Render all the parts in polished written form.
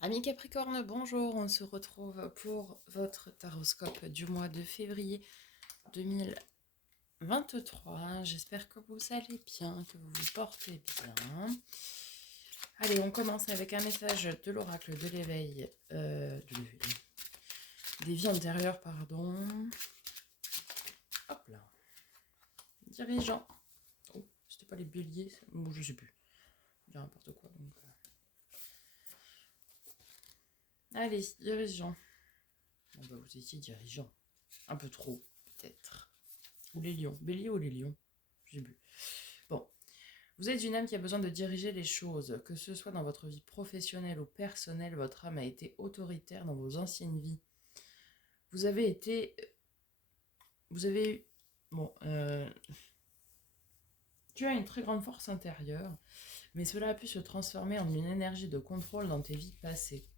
Amis Capricorne, bonjour, on se retrouve pour votre taroscope du mois de février 2023. J'espère que vous allez bien, que vous vous portez bien. Allez, on commence avec un message de l'oracle de l'éveil, des vies antérieures, pardon. Hop là, dirigeant. Oh, c'était pas les béliers, ou je sais plus, je dis n'importe quoi. Allez, dirigeant. Bon, bah, vous étiez dirigeant, un peu trop, peut-être. Ou les lions, bélier ou les lions, j'ai bu. Bon, vous êtes une âme qui a besoin de diriger les choses, que ce soit dans votre vie professionnelle ou personnelle, votre âme a été autoritaire dans vos anciennes vies. Vous avez été... Vous avez eu... Bon, tu as une très grande force intérieure, mais cela a pu se transformer en une énergie de contrôle dans tes vies passées.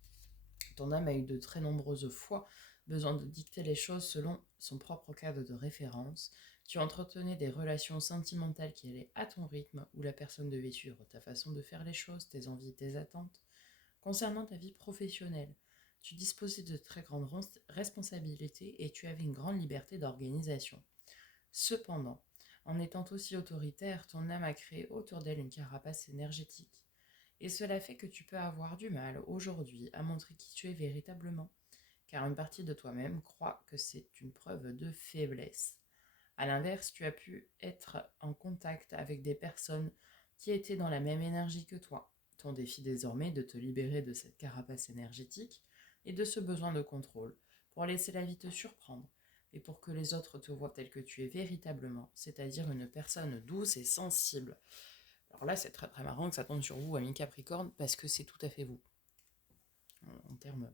Ton âme a eu de très nombreuses fois besoin de dicter les choses selon son propre cadre de référence. Tu entretenais des relations sentimentales qui allaient à ton rythme, où la personne devait suivre ta façon de faire les choses, tes envies, tes attentes. Concernant ta vie professionnelle, tu disposais de très grandes responsabilités et tu avais une grande liberté d'organisation. Cependant, en étant aussi autoritaire, ton âme a créé autour d'elle une carapace énergétique. Et cela fait que tu peux avoir du mal aujourd'hui à montrer qui tu es véritablement, car une partie de toi-même croit que c'est une preuve de faiblesse. A l'inverse, tu as pu être en contact avec des personnes qui étaient dans la même énergie que toi. Ton défi désormais est de te libérer de cette carapace énergétique et de ce besoin de contrôle pour laisser la vie te surprendre et pour que les autres te voient tel que tu es véritablement, c'est-à-dire une personne douce et sensible. Alors là, c'est très très marrant que ça tombe sur vous, ami Capricorne, parce que c'est tout à fait vous. En termes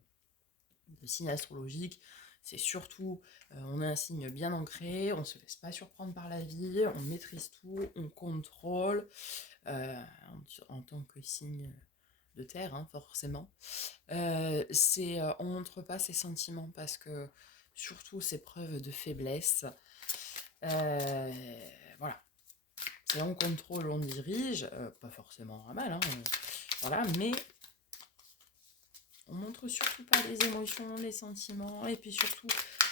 de signe astrologique, c'est surtout, on a un signe bien ancré, on ne se laisse pas surprendre par la vie, on maîtrise tout, on contrôle, en tant que signe de terre, hein, forcément. On ne montre pas ses sentiments parce que, surtout, ses preuves de faiblesse. Voilà. C'est on contrôle, on dirige, pas forcément un mal, hein, voilà, mais on montre surtout pas les émotions, les sentiments, et puis surtout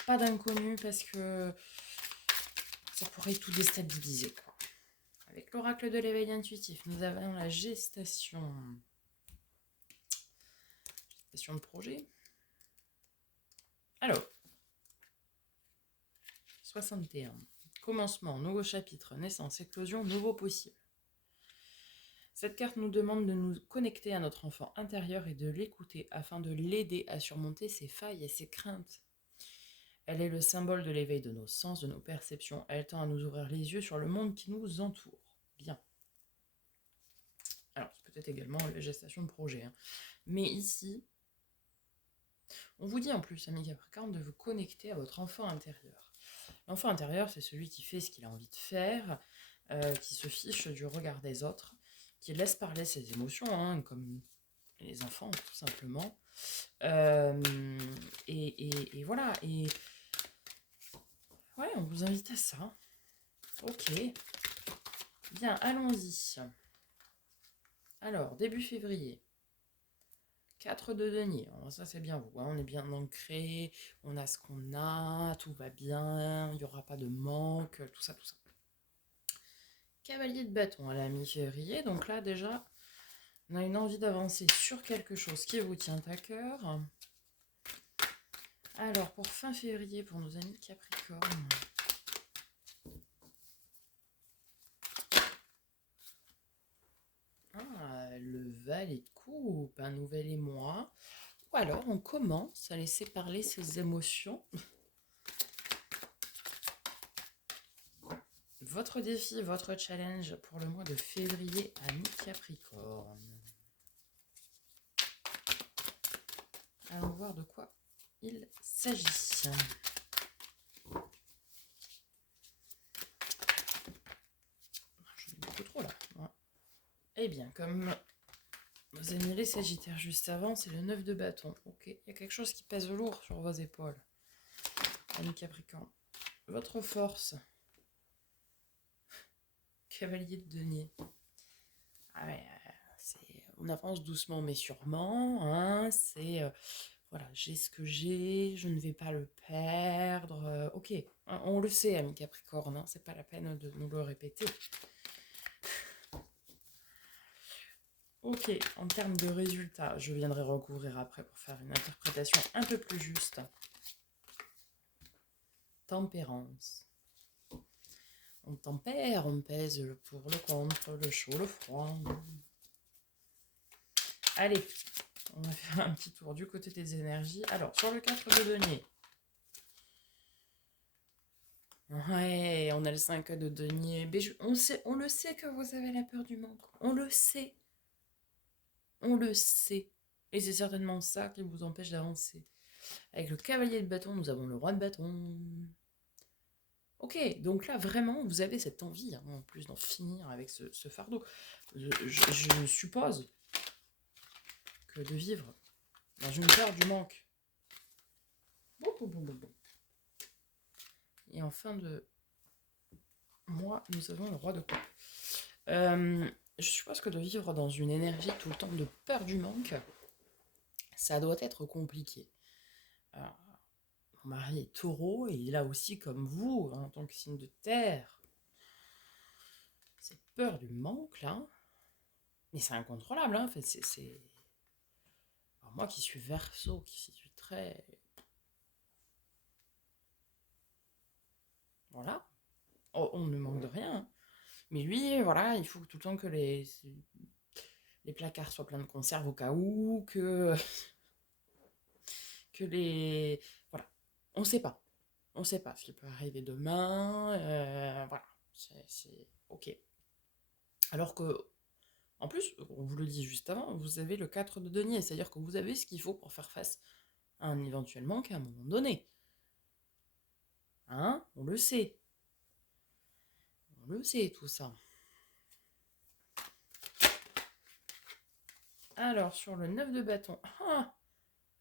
pas d'inconnu parce que ça pourrait tout déstabiliser, quoi. Avec l'oracle de l'éveil intuitif, nous avons la gestation de projet. Alors, 61. Commencement, nouveau chapitre, naissance, éclosion, nouveau possible. Cette carte nous demande de nous connecter à notre enfant intérieur et de l'écouter afin de l'aider à surmonter ses failles et ses craintes. Elle est le symbole de l'éveil de nos sens, de nos perceptions. Elle tend à nous ouvrir les yeux sur le monde qui nous entoure. Bien. Alors, c'est peut-être également la gestation de projet, hein. Mais ici, on vous dit en plus, ami Capricorne, de vous connecter à votre enfant intérieur. L'enfant intérieur, c'est celui qui fait ce qu'il a envie de faire, qui se fiche du regard des autres, qui laisse parler ses émotions, hein, comme les enfants, tout simplement. Et voilà. Et ouais, on vous invite à ça. Ok. Bien, allons-y. Alors, début février. 4 de denier. Alors, ça, c'est bien vous, hein. On est bien ancré, on a ce qu'on a, tout va bien, il n'y aura pas de manque, tout ça, tout ça. Cavalier de bâton à la mi-février. Donc là, déjà, on a une envie d'avancer sur quelque chose qui vous tient à cœur. Alors, pour fin février, pour nos amis Capricorne. Ah, le valet de coupe, un nouvel émoi. Ou alors, on commence à laisser parler ses émotions. Votre défi, votre challenge pour le mois de février à mi-Capricorne. Allons voir de quoi il s'agit. Je mets beaucoup trop là. Ouais. Eh bien, comme vous avez mis les Sagittaires juste avant, c'est le 9 de bâton. Ok, il y a quelque chose qui pèse lourd sur vos épaules. Ami Capricorne. Votre force. Cavalier de denier. Ah ouais, on avance doucement mais sûrement, hein, c'est voilà, j'ai ce que j'ai, je ne vais pas le perdre. Ok, hein, on le sait, ami Capricorne, hein, c'est pas la peine de nous le répéter. Ok, en termes de résultats, je viendrai recouvrir après pour faire une interprétation un peu plus juste. Tempérance. On tempère, on pèse le pour, le contre, le chaud, le froid. Allez, on va faire un petit tour du côté des énergies. Alors, sur le 4 de denier. Ouais, on a le 5 de denier. Mais on le sait que vous avez la peur du manque. On le sait. On le sait. Et c'est certainement ça qui vous empêche d'avancer. Avec le cavalier de bâton, nous avons le roi de bâton. Ok, donc là, vraiment, vous avez cette envie, hein, en plus, d'en finir avec ce fardeau. Je suppose que de vivre dans une peur du manque. Bon. Et en fin de mois, nous avons le roi de coupe. Je suppose que de vivre dans une énergie tout le temps de peur du manque, ça doit être compliqué. Mon mari est taureau et il a aussi, comme vous, hein, en tant que signe de terre, cette peur du manque, là. Mais c'est incontrôlable, hein. Enfin, alors moi qui suis Verseau, qui suis très... Voilà. Oh, on ne manque de rien, hein. Mais lui, voilà, il faut tout le temps que les placards soient pleins de conserves au cas où, que les... Voilà. On sait pas. On sait pas ce qui peut arriver demain. Voilà. C'est OK. Alors que, en plus, on vous le dit juste avant, vous avez le 4 de denier. C'est-à-dire que vous avez ce qu'il faut pour faire face à un éventuel manque à un moment donné. Hein? On le sait. On le sait, tout ça. Alors, sur le 9 de bâton. Ah,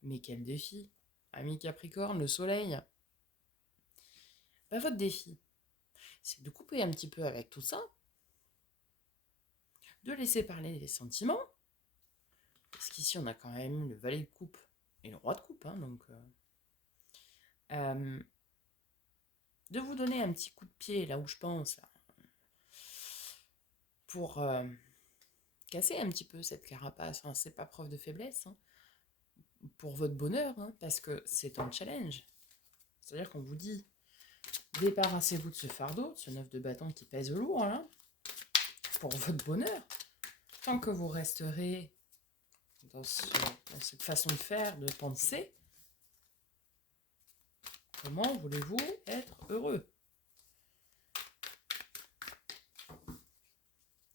mais quel défi! Ami Capricorne, le soleil. Bah, votre défi, c'est de couper un petit peu avec tout ça, de laisser parler les sentiments, parce qu'ici on a quand même le valet de coupe et le roi de coupe, hein, donc de vous donner un petit coup de pied là où je pense, là, pour casser un petit peu cette carapace. Enfin, c'est pas preuve de faiblesse, hein, pour votre bonheur, hein, parce que c'est un challenge. C'est-à-dire qu'on vous dit, débarrassez-vous de ce fardeau, de ce 9 de bâton qui pèse lourd, hein, pour votre bonheur. Tant que vous resterez dans cette façon de faire, de penser, comment voulez-vous être heureux?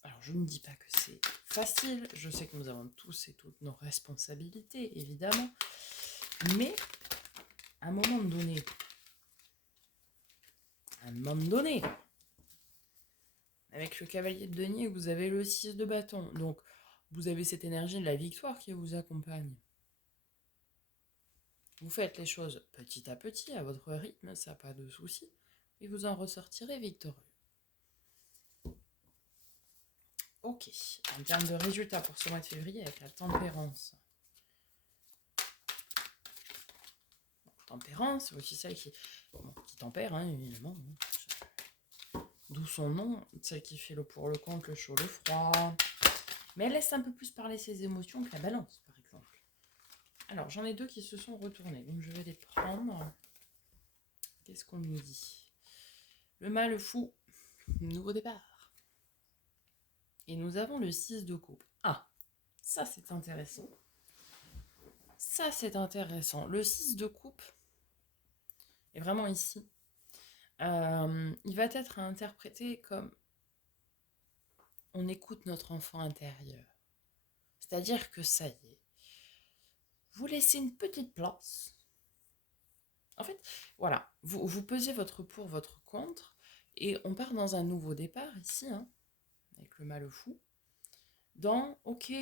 Alors, je ne dis pas que c'est facile, je sais que nous avons tous et toutes nos responsabilités, évidemment, mais à un moment donné, avec le cavalier de denier, vous avez le 6 de bâton, donc vous avez cette énergie de la victoire qui vous accompagne. Vous faites les choses petit à petit, à votre rythme, ça n'a pas de souci, et vous en ressortirez victorieux. Ok, en termes de résultats pour ce mois de février, avec la tempérance. Tempérance, c'est aussi celle qui tempère, hein, évidemment. D'où son nom, celle qui fait le pour, le contre, le chaud, le froid. Mais elle laisse un peu plus parler ses émotions que la balance, par exemple. Alors, j'en ai deux qui se sont retournés, donc je vais les prendre. Qu'est-ce qu'on nous dit? Le mal fou, nouveau départ. Et nous avons le 6 de coupe. Ah, ça c'est intéressant. Ça c'est intéressant. Le 6 de coupe est vraiment ici. Il va être interprété comme on écoute notre enfant intérieur. C'est-à-dire que ça y est, vous laissez une petite place. En fait, voilà, vous pesez votre pour, votre contre, et on part dans un nouveau départ ici, hein, avec le mal fou, dans, ok,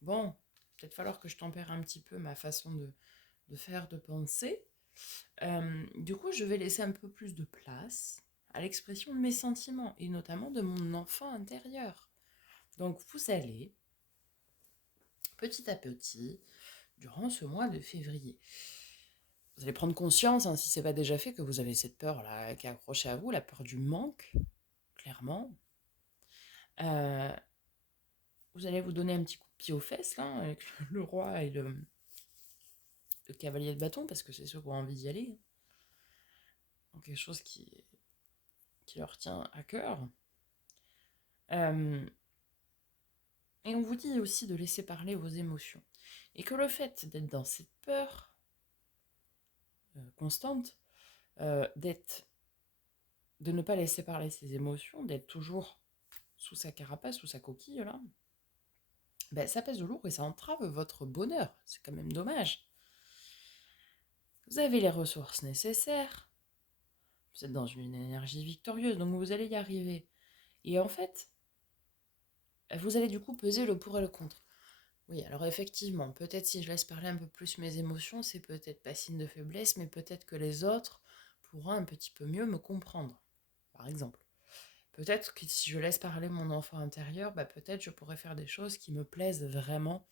bon, peut-être falloir que je tempère un petit peu ma façon de faire, de penser. Du coup, je vais laisser un peu plus de place à l'expression de mes sentiments, et notamment de mon enfant intérieur. Donc, vous allez petit à petit, durant ce mois de février. Vous allez prendre conscience, si ce n'est pas déjà fait, que vous avez cette peur-là qui est accrochée à vous, la peur du manque, clairement. Vous allez vous donner un petit coup de pied aux fesses, là, avec le roi et le cavalier de bâton, parce que c'est ceux qui ont envie d'y aller. Donc, quelque chose qui leur tient à cœur. Et on vous dit aussi de laisser parler vos émotions. Et que le fait d'être dans cette peur constante, de ne pas laisser parler ses émotions, d'être toujours sous sa carapace, sous sa coquille, là, ben, ça pèse de lourd et ça entrave votre bonheur. C'est quand même dommage. Vous avez les ressources nécessaires. Vous êtes dans une énergie victorieuse, donc vous allez y arriver. Et en fait, vous allez du coup peser le pour et le contre. Oui, alors effectivement, peut-être si je laisse parler un peu plus mes émotions, c'est peut-être pas signe de faiblesse, mais peut-être que les autres pourront un petit peu mieux me comprendre, par exemple. Peut-être que si je laisse parler mon enfant intérieur, bah peut-être je pourrais faire des choses qui me plaisent vraiment,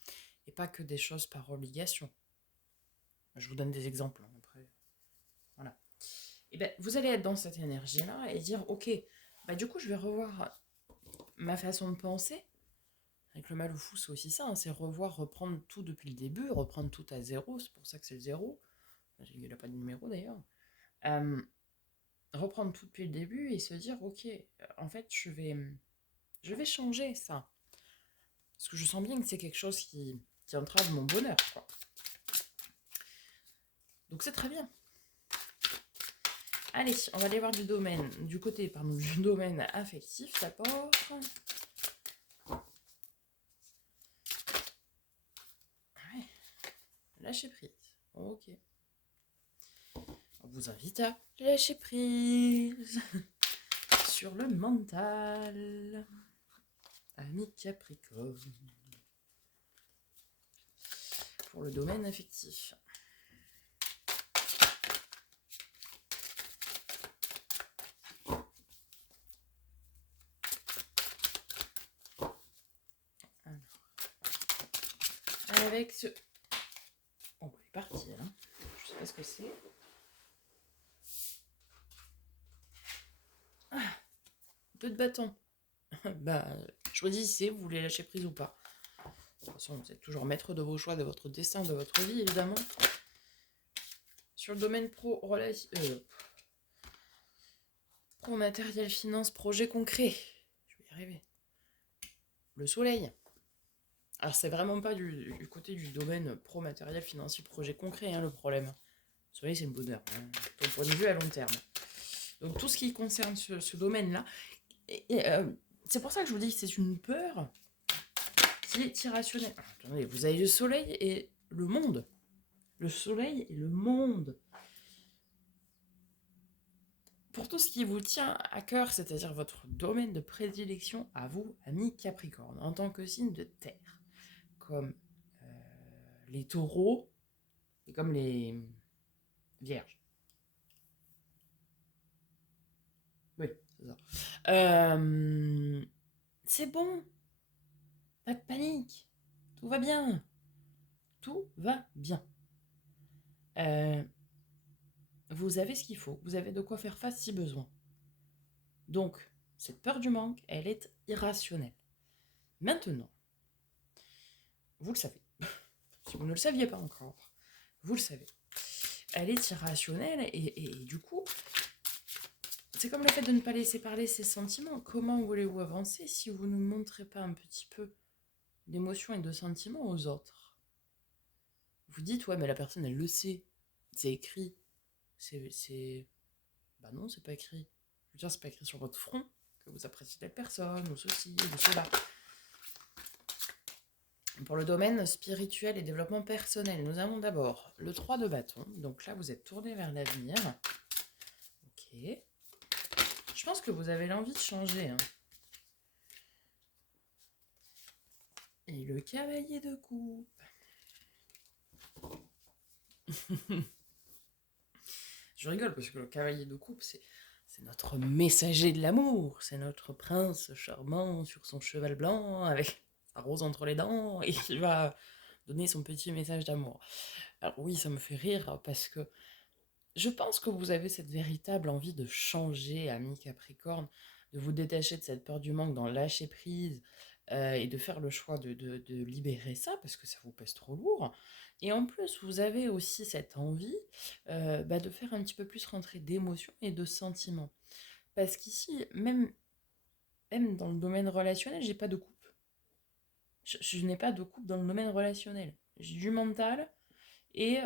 et pas que des choses par obligation. Je vous donne des exemples, après. Voilà. Et ben, vous allez être dans cette énergie-là et dire, ok, bah du coup je vais revoir ma façon de penser. Avec le mal au fou, c'est aussi ça, c'est reprendre tout depuis le début, reprendre tout à zéro, c'est pour ça que c'est le zéro. Il n'a pas de numéro d'ailleurs. Reprendre tout depuis le début et se dire, ok, en fait, je vais changer ça. Parce que je sens bien que c'est quelque chose qui entrave mon bonheur, quoi. Donc c'est très bien. Allez, on va aller voir du domaine affectif d'abord. Ouais. Lâcher prise. Ok. On vous invite à lâcher prise sur le mental. Ami Capricorne. Pour le domaine affectif. Alors, avec ce... Oh, il est parti, hein. Je sais pas ce que c'est. Ah, 2 de bâton. Bah, choisissez, vous voulez lâcher prise ou pas. De toute façon, vous êtes toujours maître de vos choix, de votre destin, de votre vie, évidemment. Sur le domaine pro, matériel, finance, projet concret. Je vais y arriver. Le soleil. Alors, c'est vraiment pas du côté du domaine pro, matériel, financier, projet concret, hein, le problème. Le soleil, c'est le bonheur, hein, ton point de vue à long terme. Donc, tout ce qui concerne ce domaine-là, c'est pour ça que je vous dis que c'est une peur qui est irrationnelle. Alors, attendez, vous avez le soleil et le monde. Le soleil et le monde. Pour tout ce qui vous tient à cœur, c'est-à-dire votre domaine de prédilection à vous, amis Capricorne, en tant que signe de terre, comme les taureaux et comme les vierges. Oui, c'est ça. C'est bon. Pas de panique. Tout va bien. Tout va bien. Vous avez ce qu'il faut. Vous avez de quoi faire face si besoin. Donc, cette peur du manque, elle est irrationnelle. Maintenant, vous le savez. Si vous ne le saviez pas encore, vous le savez. Elle est irrationnelle et du coup, c'est comme le fait de ne pas laisser parler ses sentiments. Comment voulez-vous avancer si vous ne montrez pas un petit peu d'émotions et de sentiments aux autres? Vous dites, ouais, mais la personne, elle le sait. C'est écrit. Bah non, c'est pas écrit. Je veux dire, c'est pas écrit sur votre front que vous appréciez telle personne, ou ceci, ou cela. Pour le domaine spirituel et développement personnel, nous avons d'abord le 3 de bâton. Donc là, vous êtes tourné vers l'avenir. Ok. Je pense que vous avez l'envie de changer. Hein. Et le cavalier de coupe. Je rigole parce que le cavalier de coupe, c'est notre messager de l'amour. C'est notre prince charmant sur son cheval blanc avec sa rose entre les dents et qui va donner son petit message d'amour. Alors oui, ça me fait rire parce que je pense que vous avez cette véritable envie de changer, ami Capricorne, de vous détacher de cette peur du manque, d'en lâcher prise et de faire le choix de libérer ça parce que ça vous pèse trop lourd. Et en plus, vous avez aussi cette envie de faire un petit peu plus rentrer d'émotions et de sentiments. Parce qu'ici, même dans le domaine relationnel, j'ai pas de couple. Je n'ai pas de couple dans le domaine relationnel. J'ai du mental et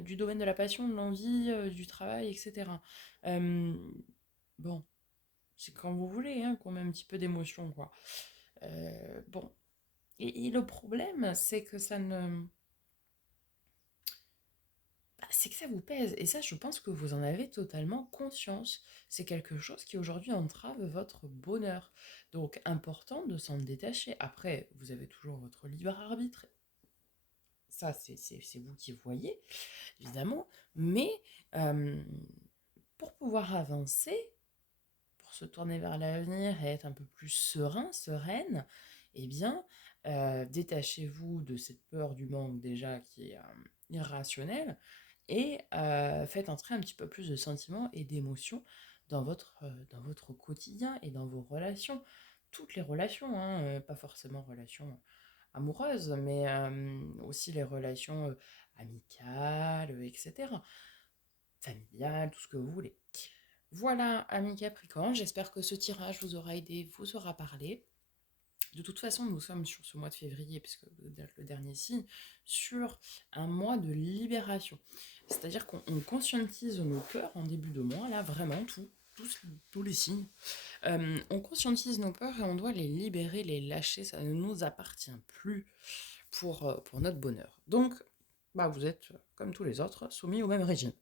du domaine de la passion, de l'envie, du travail, etc. Euh, bon, c'est quand vous voulez, hein, qu'on met un petit peu d'émotion, quoi. Bon, et le problème, c'est que ça ne... c'est que ça vous pèse, et ça, je pense que vous en avez totalement conscience. C'est quelque chose qui aujourd'hui entrave votre bonheur. Donc, important de s'en détacher. Après, vous avez toujours votre libre arbitre. Ça, c'est vous qui voyez, évidemment. Mais euh, pour pouvoir avancer, pour se tourner vers l'avenir et être un peu plus serein, sereine, eh bien, détachez-vous de cette peur du manque déjà qui est irrationnelle et faites entrer un petit peu plus de sentiments et d'émotions dans votre quotidien et dans vos relations. Toutes les relations, hein, pas forcément relations amoureuses, mais aussi les relations amicales, etc. Familiales, tout ce que vous voulez. Voilà, amis Capricorne, j'espère que ce tirage vous aura aidé, vous aura parlé. De toute façon, nous sommes sur ce mois de février, puisque vous êtes le dernier signe, sur un mois de libération. C'est-à-dire qu'on conscientise nos peurs en début de mois, là, vraiment, tous les signes. On conscientise nos peurs et on doit les libérer, les lâcher, ça ne nous appartient plus pour notre bonheur. Donc, vous êtes, comme tous les autres, soumis au même régime.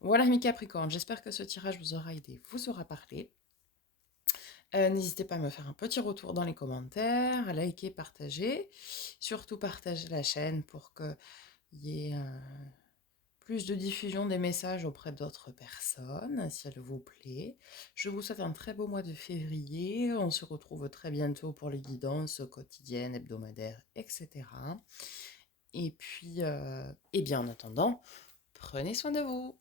Voilà mes Capricornes, j'espère que ce tirage vous aura aidé, vous aura parlé. N'hésitez pas à me faire un petit retour dans les commentaires, à liker, partager. Surtout partager la chaîne pour qu'il y ait plus de diffusion des messages auprès d'autres personnes, si elle vous plaît. Je vous souhaite un très beau mois de février. On se retrouve très bientôt pour les guidances quotidiennes, hebdomadaires, etc. Et puis, en attendant, prenez soin de vous.